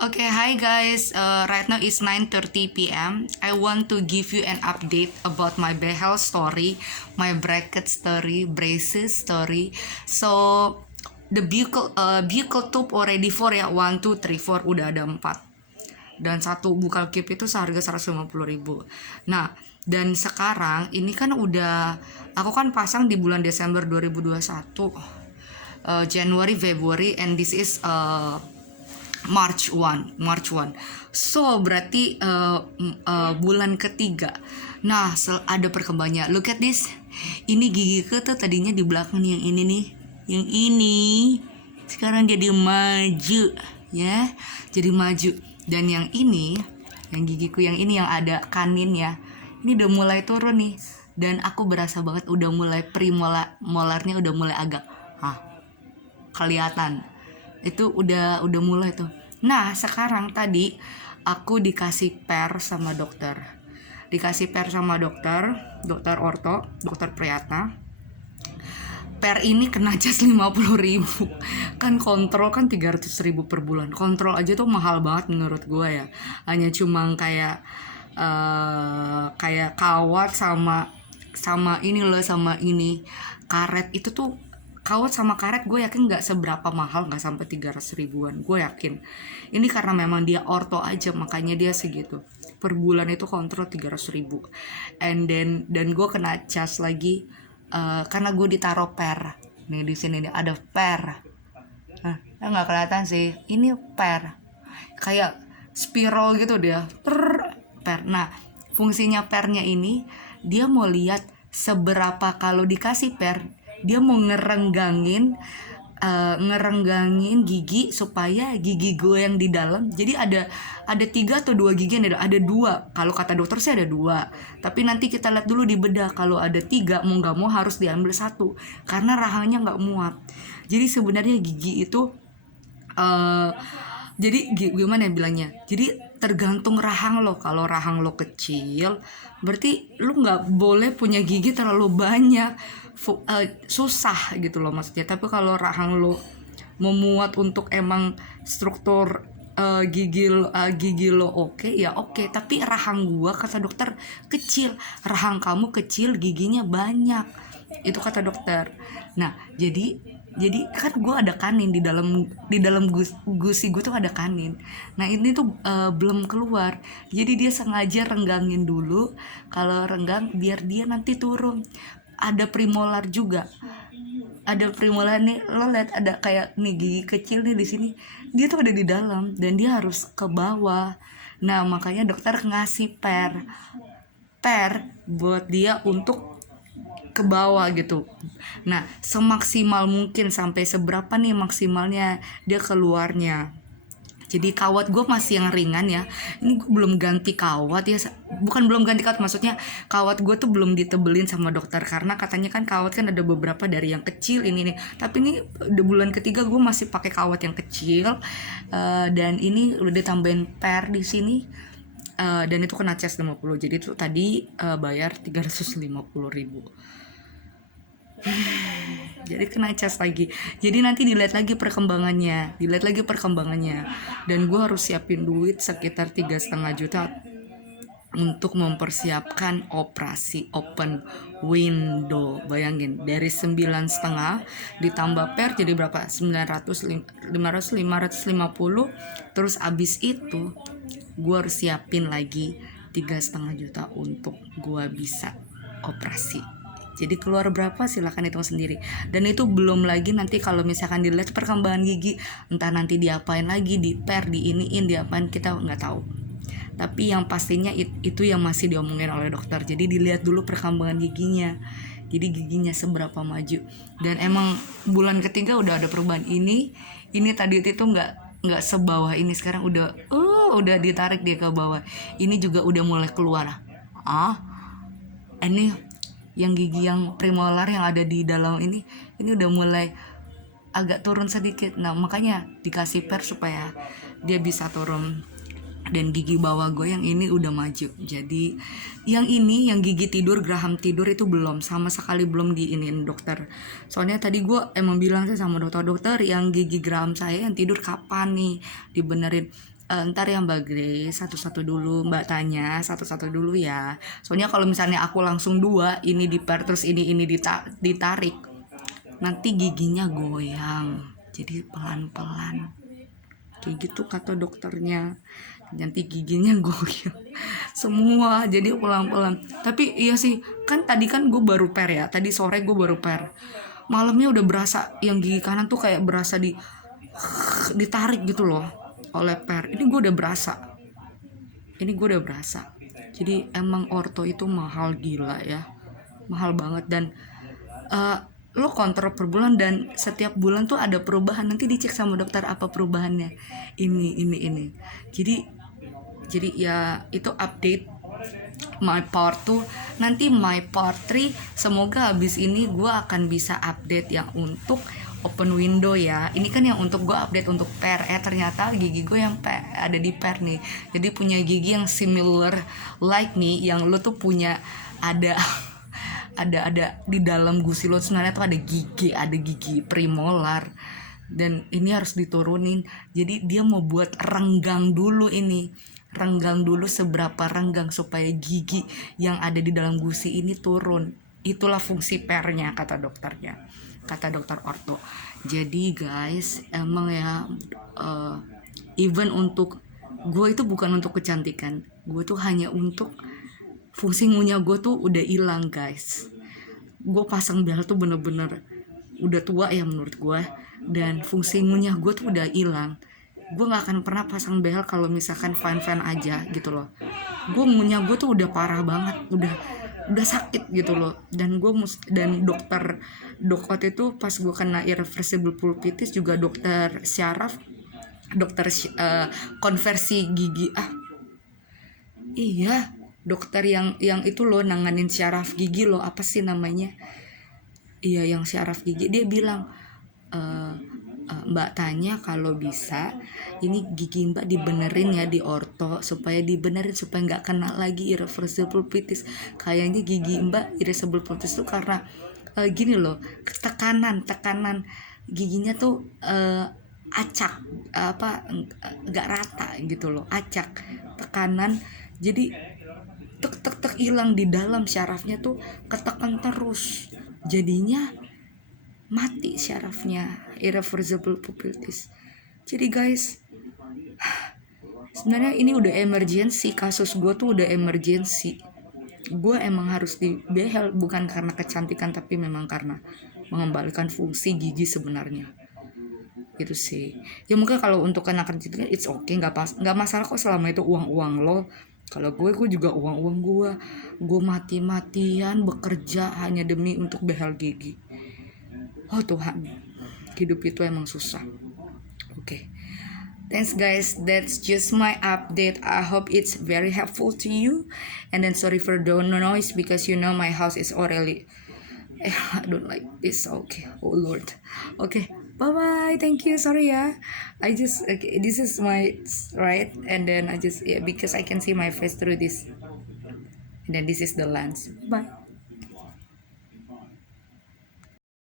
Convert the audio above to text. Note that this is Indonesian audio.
Okay, hi guys. Right now it's 9:30 p.m. I want to give you an update about my behel story, my bracket story, braces story. So the buckle tube already 4 ya, 1, 2, 3, 4 udah ada 4. Dan satu buckle clip itu seharga 150.000. Nah, dan sekarang ini kan udah aku kan pasang di bulan Desember 2021, January, February, and this is March 1. So berarti bulan ketiga. Nah, ada perkembangannya. Look at this. Ini gigiku tuh tadinya di belakang nih, yang ini nih. Yang ini sekarang jadi maju, ya. Jadi maju. Dan yang ini, yang gigiku yang ini yang ada kanin ya. Ini udah mulai turun nih. Dan aku berasa banget udah mulai molarnya udah mulai agak kelihatan. Itu udah mulai tuh. Nah, sekarang tadi aku dikasih per sama dokter. Dokter orto, dokter Priyatna. Per ini kena cas 50.000. Kan kontrol kan 300.000 per bulan. Kontrol aja tuh mahal banget menurut gue ya. Hanya cuma kayak kawat sama ini loh, sama ini karet. Itu tuh kawat sama karet gue yakin nggak seberapa mahal, nggak sampai 300 ribuan, gue yakin. Ini karena memang dia orto aja, makanya dia segitu per bulan itu kontrol 300.000. Dan gue kena cas lagi karena gue ditaruh per nih di sini nih ada per. Nah, nggak kelihatan sih, ini per kayak spiral gitu dia per. Nah, fungsinya pernya ini dia mau lihat seberapa, kalau dikasih per dia mau ngerenggangin gigi supaya gigi gue yang di dalam, jadi ada 3 atau 2 gigi yang ada 2, kalau kata dokter sih ada 2, tapi nanti kita lihat dulu di bedah. Kalau ada 3 mau nggak mau harus diambil 1 karena rahangnya nggak muat. Jadi sebenarnya gigi itu jadi gimana ya bilangnya, jadi tergantung rahang lo. Kalau rahang lo kecil berarti lo nggak boleh punya gigi terlalu banyak, susah gitu loh maksudnya. Tapi kalau rahang lo memuat untuk emang struktur gigi lo oke, ya oke. Tapi rahang gua kata dokter kecil, rahang kamu kecil giginya banyak, itu kata dokter. Nah, jadi kan gue ada kanin di dalam gusi gue tuh ada kanin. Nah, ini tuh belum keluar, jadi dia sengaja renggangin dulu. Kalau renggang biar dia nanti turun. Ada premolar juga, ada premolar nih, lo lihat ada kayak nih gigi kecil nih di sini, dia tuh ada di dalam dan dia harus ke bawah. Nah, makanya dokter ngasih per buat dia untuk ke bawah gitu. Nah, semaksimal mungkin sampai seberapa nih maksimalnya dia keluarnya. Jadi kawat gue masih yang ringan ya. Ini gue belum ganti kawat ya. Bukan belum ganti kawat, maksudnya kawat gue tuh belum ditebelin sama dokter. Karena katanya kan kawat kan ada beberapa dari yang kecil ini nih. Tapi ini di bulan ketiga gue masih pakai kawat yang kecil. Dan ini udah ditambahin per di sini. Dan itu kena cas 50. Jadi itu tadi bayar 350.000. Jadi kena cas lagi. Jadi nanti dilihat lagi perkembangannya. Dan gue harus siapin duit sekitar 3,5 juta untuk mempersiapkan operasi open window. Bayangin, dari 9,5 ditambah per jadi berapa? 900, 500, 550. Terus abis itu gue harus siapin lagi 3,5 juta untuk gue bisa operasi. Jadi keluar berapa silahkan hitung sendiri. Dan itu belum lagi nanti kalau misalkan dilihat perkembangan gigi, entah nanti diapain lagi, di per, diiniin, diapain, kita nggak tahu. Tapi yang pastinya itu yang masih diomongin oleh dokter. Jadi dilihat dulu perkembangan giginya. Jadi giginya seberapa maju. Dan emang bulan ketiga udah ada perubahan ini. Ini tadi itu nggak sebawah ini, sekarang udah ditarik dia ke bawah. Ini juga udah mulai keluar. Ini yang gigi yang premolar yang ada di dalam ini udah mulai agak turun sedikit. Nah, makanya dikasih per supaya dia bisa turun. Dan gigi bawah gue yang ini udah maju. Jadi yang ini, yang gigi tidur, geraham tidur itu belum, sama sekali belum diinin dokter. Soalnya tadi gue emang bilang sih sama dokter, yang gigi geraham saya yang tidur kapan nih dibenerin. ntar ya Mbak Grace satu-satu dulu, Mbak tanya satu-satu dulu ya. Soalnya kalau misalnya aku langsung dua, ini diper terus ini ditarik, nanti giginya goyang. Jadi pelan-pelan. Kayak gitu kata dokternya. Nanti giginya goyang semua, jadi pelan-pelan. Tapi iya sih, kan tadi kan gue baru per ya. Tadi sore gue baru per. Malamnya udah berasa yang gigi kanan tuh kayak berasa ditarik gitu loh oleh per. Ini gue udah berasa. Jadi emang orto itu mahal gila ya, mahal banget. Dan lo kontrol per bulan, dan setiap bulan tuh ada perubahan. Nanti dicek sama dokter apa perubahannya, ini. Jadi ya itu update my part 2. Nanti my part 3 semoga habis ini gue akan bisa update yang untuk open window ya. Ini kan yang untuk gue update untuk per. Ternyata gigi gue yang ada di per nih. Jadi punya gigi yang similar like nih, yang lo tuh punya ada di dalam gusi lo sebenarnya tuh ada gigi premolar, dan ini harus diturunin. Jadi dia mau buat renggang dulu seberapa renggang supaya gigi yang ada di dalam gusi ini turun. Itulah fungsi pernya kata dokternya, kata dokter orto. Jadi guys, emang ya even untuk gue itu bukan untuk kecantikan, gue tuh hanya untuk fungsi ngunyah gue tuh udah hilang guys. Gue pasang behel tuh bener-bener udah tua ya menurut gue, dan fungsi ngunyah gue tuh udah hilang. Gue nggak akan pernah pasang behel kalau misalkan fine aja gitu loh. Gue ngunyah gue tuh udah parah banget, udah sakit gitu loh. Dan dokter itu pas gue kena irreversible pulpitis juga dokter syaraf, konversi gigi iya, dokter yang itu loh nanganin syaraf gigi loh, apa sih namanya, iya yang syaraf gigi. Dia bilang Mbak tanya kalau bisa ini gigi Mbak dibenerin ya di orto, supaya nggak kena lagi irreversible pulpitis. Kayaknya gigi Mbak irreversible pulpitis tuh karena gini loh, tekanan giginya tuh acak, nggak rata gitu loh, acak, tekanan. Jadi tek hilang di dalam syarafnya tuh ketekan terus, jadinya mati syarafnya, irreversible pulpitis. Jadi guys, sebenarnya ini udah emergency, kasus gue tuh udah emergency. Gue emang harus dibehel bukan karena kecantikan, tapi memang karena mengembalikan fungsi gigi sebenarnya. Gitu sih. Ya mungkin kalau untuk kenakan kecantikan it's okay, nggak masalah kok selama itu uang lo. Kalau gue juga uang gue mati-matian bekerja hanya demi untuk behel gigi. Oh Tuhan, hidup itu emang susah. Okay. Thanks guys, that's just my update. I hope it's very helpful to you. And then sorry for the noise because my house is already I don't like this. Okay, oh Lord. Okay, bye. Thank you. Sorry ya. This is my right, and then because I can see my face through this. And then this is the lens. Bye.